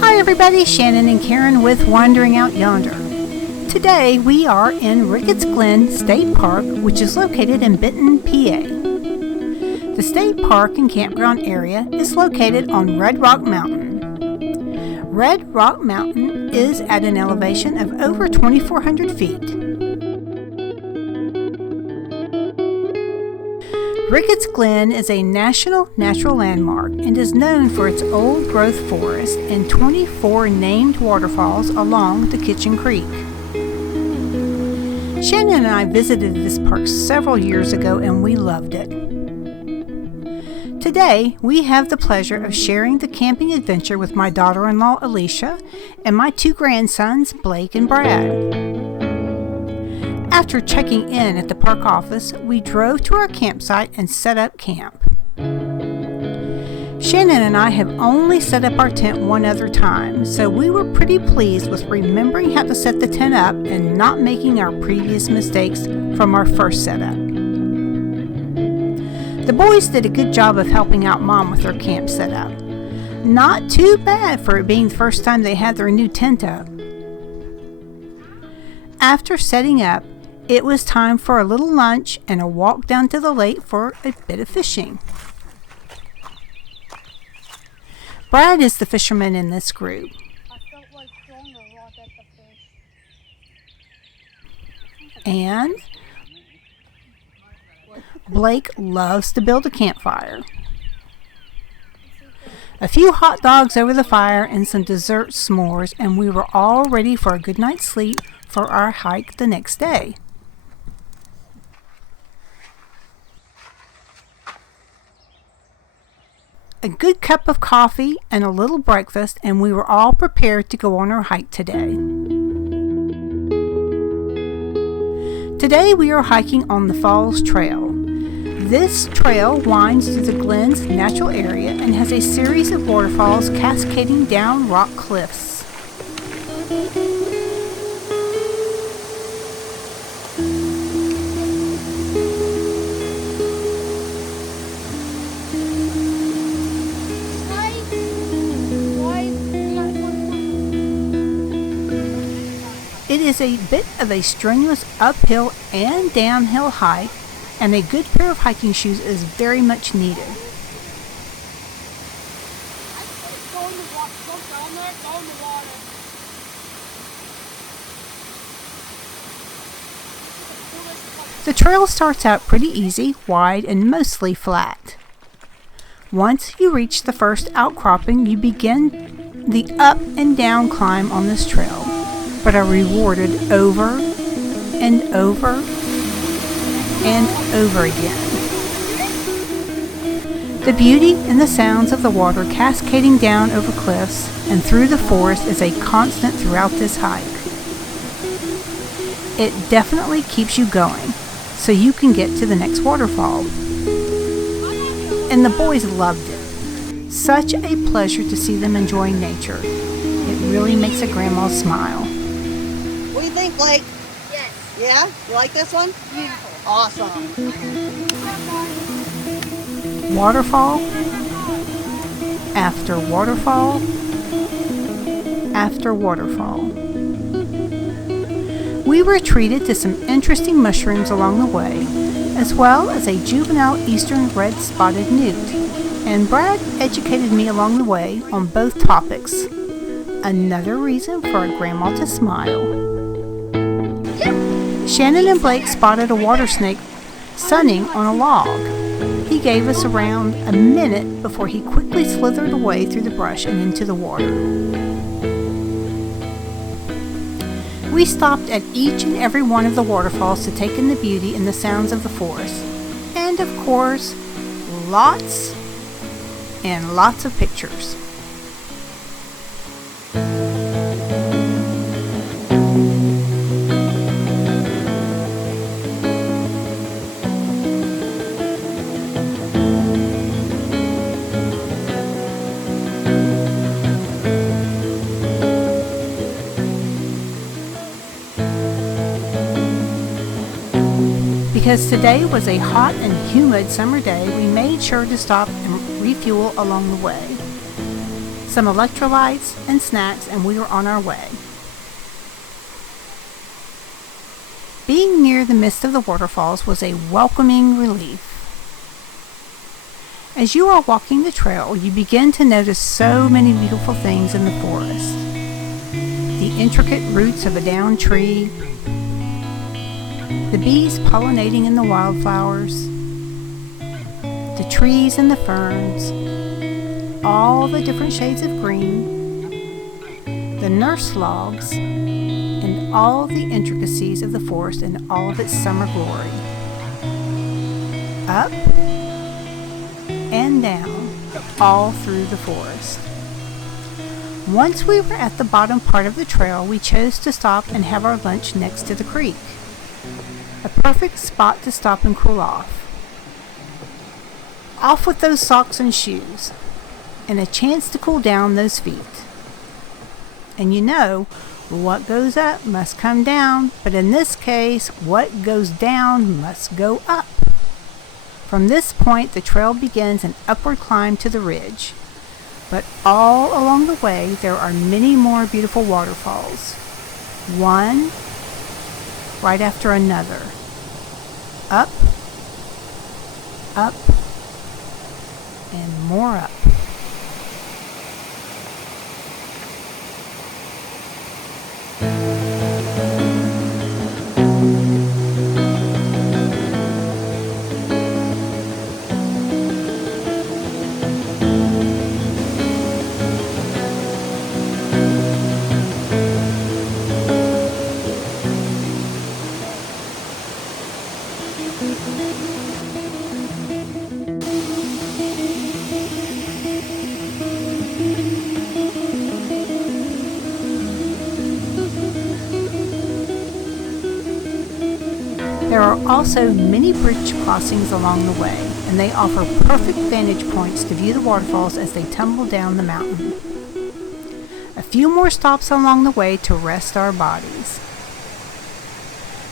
Hi everybody, Shannon and Karen with Wandering Out Yonder. Today we are in Ricketts Glen State Park, which is located in Benton, PA. The state park and campground area is located on Red Rock Mountain. Red Rock Mountain is at an elevation of over 2,400 feet. Ricketts Glen is a national natural landmark and is known for its old-growth forest and 24 named waterfalls along the Kitchen Creek. Shannon and I visited this park several years ago and we loved it. Today, we have the pleasure of sharing the camping adventure with my daughter-in-law Alicia and my two grandsons Blake and Brad. After checking in at the park office, we drove to our campsite and set up camp. Shannon and I have only set up our tent one other time, so we were pretty pleased with remembering how to set the tent up and not making our previous mistakes from our first setup. The boys did a good job of helping out Mom with their camp setup. Not too bad for it being the first time they had their new tent up. After setting up, it was time for a little lunch and a walk down to the lake for a bit of fishing. Brad is the fisherman in this group. I felt like throwing a rod at the fish. And Blake loves to build a campfire. A few hot dogs over the fire and some dessert s'mores, and we were all ready for a good night's sleep for our hike the next day. A good cup of coffee and a little breakfast, and we were all prepared to go on our hike today. Today we are hiking on the Falls Trail. This trail winds through the Glens Natural Area and has a series of waterfalls cascading down rock cliffs. It is a bit of a strenuous uphill and downhill hike, and a good pair of hiking shoes is very much needed. The trail starts out pretty easy, wide, and mostly flat. Once you reach the first outcropping, you begin the up and down climb on this trail, but are rewarded over and over and over again. The beauty and the sounds of the water cascading down over cliffs and through the forest is a constant throughout this hike. It definitely keeps you going, so you can get to the next waterfall. And the boys loved it. Such a pleasure to see them enjoying nature. It really makes a grandma smile. What do you think, Blake? Yes. Yeah? You like this one? Beautiful. Awesome. Waterfall after waterfall after waterfall. We were treated to some interesting mushrooms along the way, as well as a juvenile eastern red-spotted newt, and Brad educated me along the way on both topics. Another reason for a grandma to smile. Shannon and Blake spotted a water snake sunning on a log. He gave us around a minute before he quickly slithered away through the brush and into the water. We stopped at each and every one of the waterfalls to take in the beauty and the sounds of the forest. And of course, lots and lots of pictures. Because today was a hot and humid summer day, we made sure to stop and refuel along the way. some electrolytes, and snacks, and we were on our way. Being near the midst of the waterfalls was a welcoming relief. As you are walking the trail, you begin to notice so many beautiful things in the forest. The intricate roots of a downed tree, the bees pollinating in the wildflowers, the trees and the ferns, all the different shades of green, the nurse logs, and all the intricacies of the forest in all of its summer glory. Up and down, all through the forest. Once we were at the bottom part of the trail, we chose to stop and have our lunch next to the creek. A perfect spot to stop and cool off. Off with those socks and shoes, and a chance to cool down those feet. And you know, what goes up must come down, but in this case, what goes down must go up. From this point, the trail begins an upward climb to the ridge. But all along the way, there are many more beautiful waterfalls. One right after another. Up, up, and more up. There are also many bridge crossings along the way, and they offer perfect vantage points to view the waterfalls as they tumble down the mountain. A few more stops along the way to rest our bodies.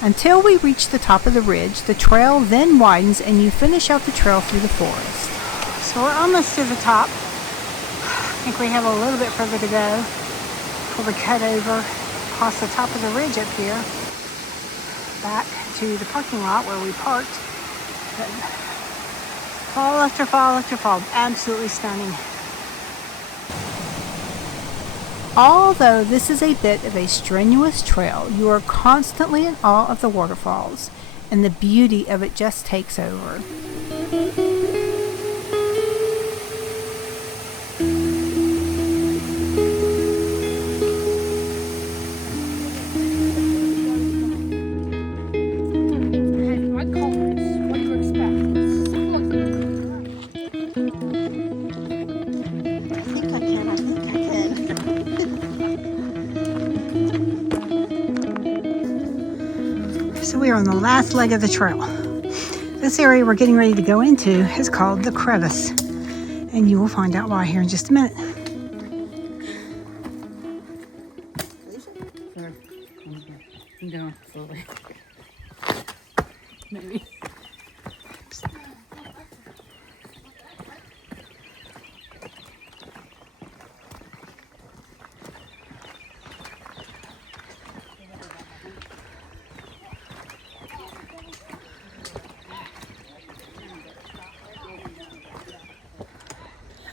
Until we reach the top of the ridge, the trail then widens and you finish out the trail through the forest. So we're almost to the top. I think we have a little bit further to go before we cut over across the top of the ridge up here, back to the parking lot where we parked. But fall after fall after fall, absolutely stunning. Although this is a bit of a strenuous trail, you are constantly in awe of the waterfalls, and the beauty of it just takes over. So we are on the last leg of the trail. This area we're getting ready to go into is called the crevice, and you will find out why here in just a minute. I'm going slowly. Maybe.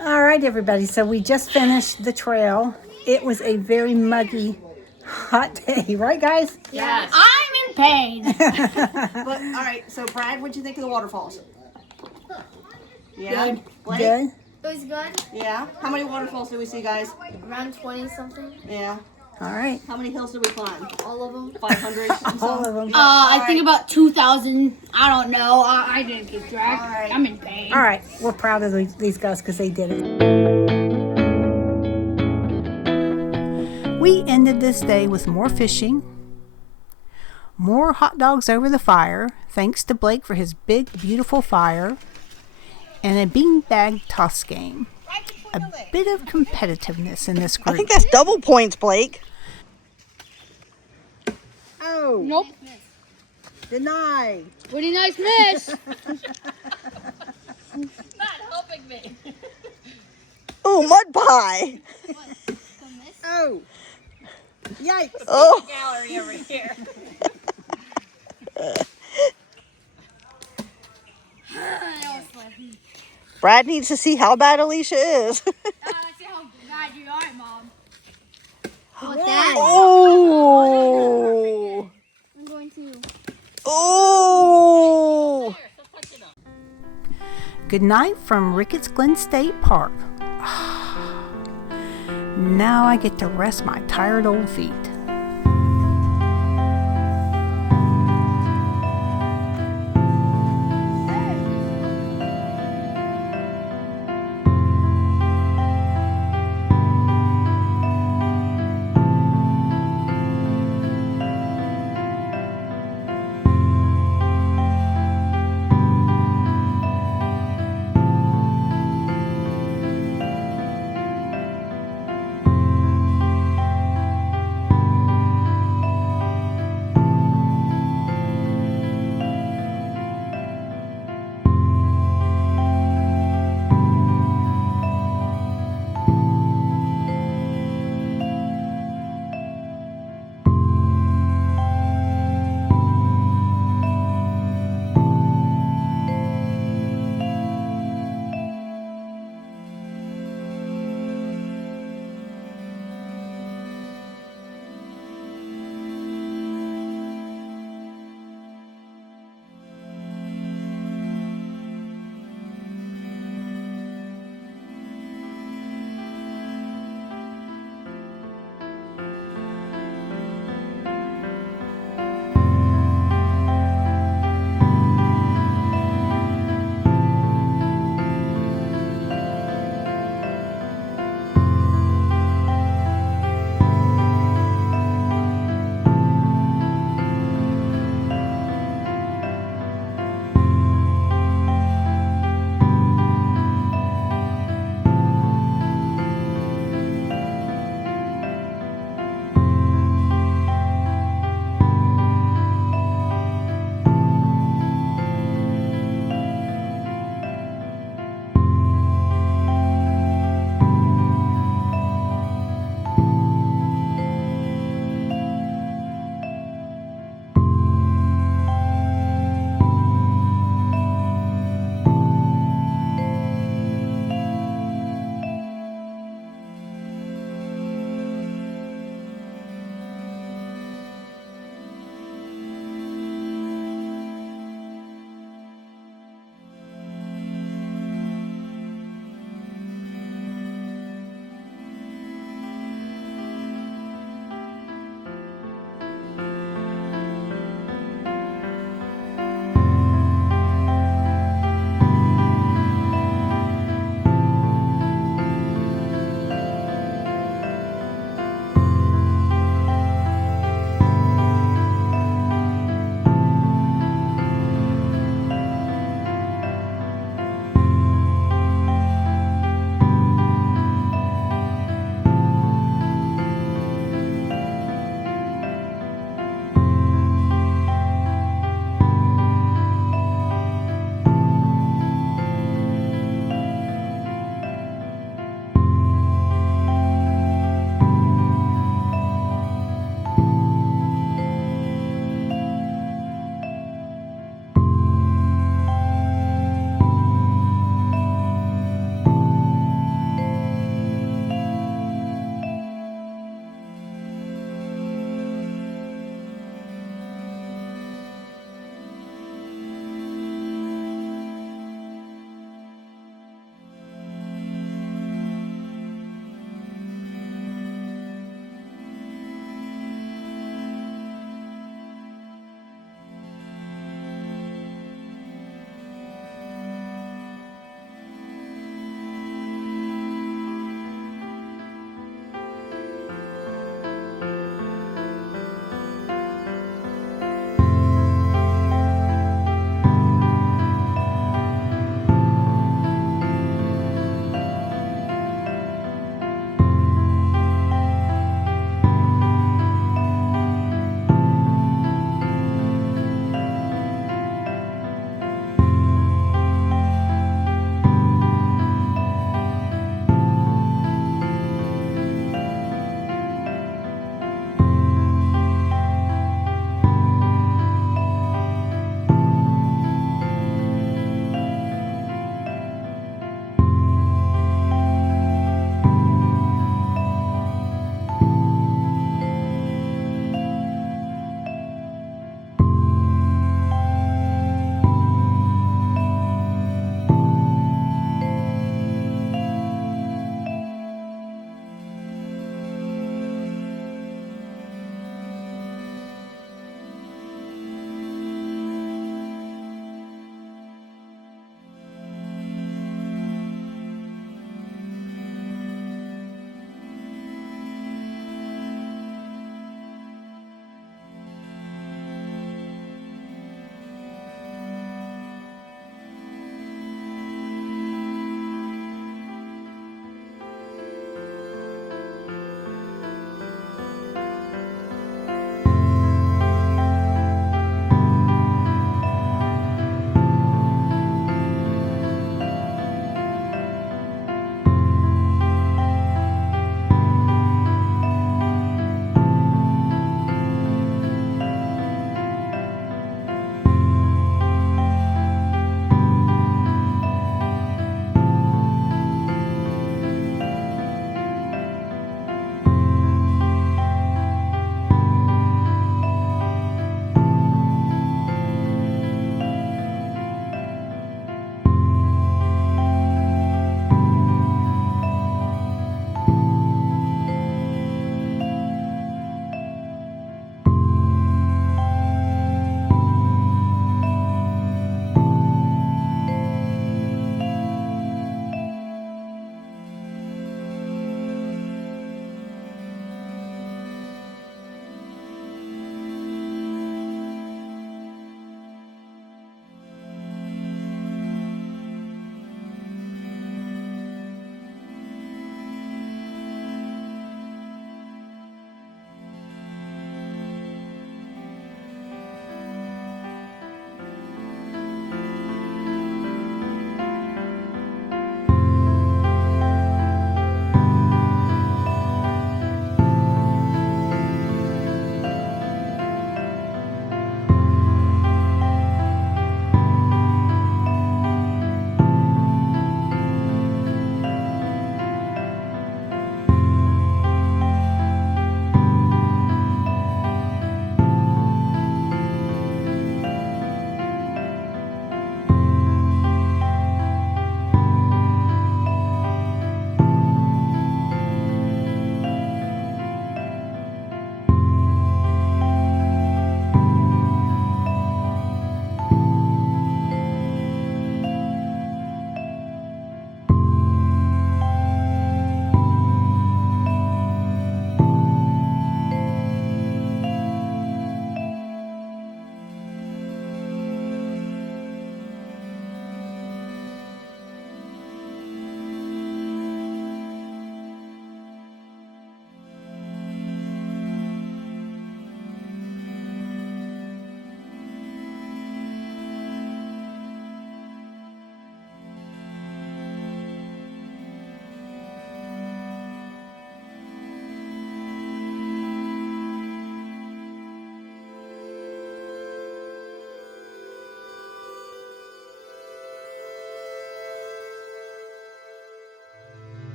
All right, everybody, so we just finished the trail. It was a very muggy, hot day, right, guys? Yes. I'm in pain. But all right, so Brad, what'd you think of the waterfalls? Yeah. Good. Blake? Good. It was good. Yeah. How many waterfalls did we see, guys? Around 20 something. Yeah. All right. How many hills did we climb? All of them. 500. All of them. I think about 2,000. I don't know. I didn't keep track. All right. I'm in pain. All right, we're proud of these guys because they did it. We ended this day with more fishing, more hot dogs over the fire, thanks to Blake for his big, beautiful fire, and a beanbag toss game. A bit of competitiveness in this I group. think that's double points, Blake. Oh. Nope. Denied. Pretty nice miss. Not helping me. Oh, mud pie. Oh. Yikes. Oh. Gallery over here. Brad needs to see how bad Alicia is. Let's see how bad you are, Mom. What's that? Oh. I'm going to. Oh. Good night from Ricketts Glen State Park. Now I get to rest my tired old feet.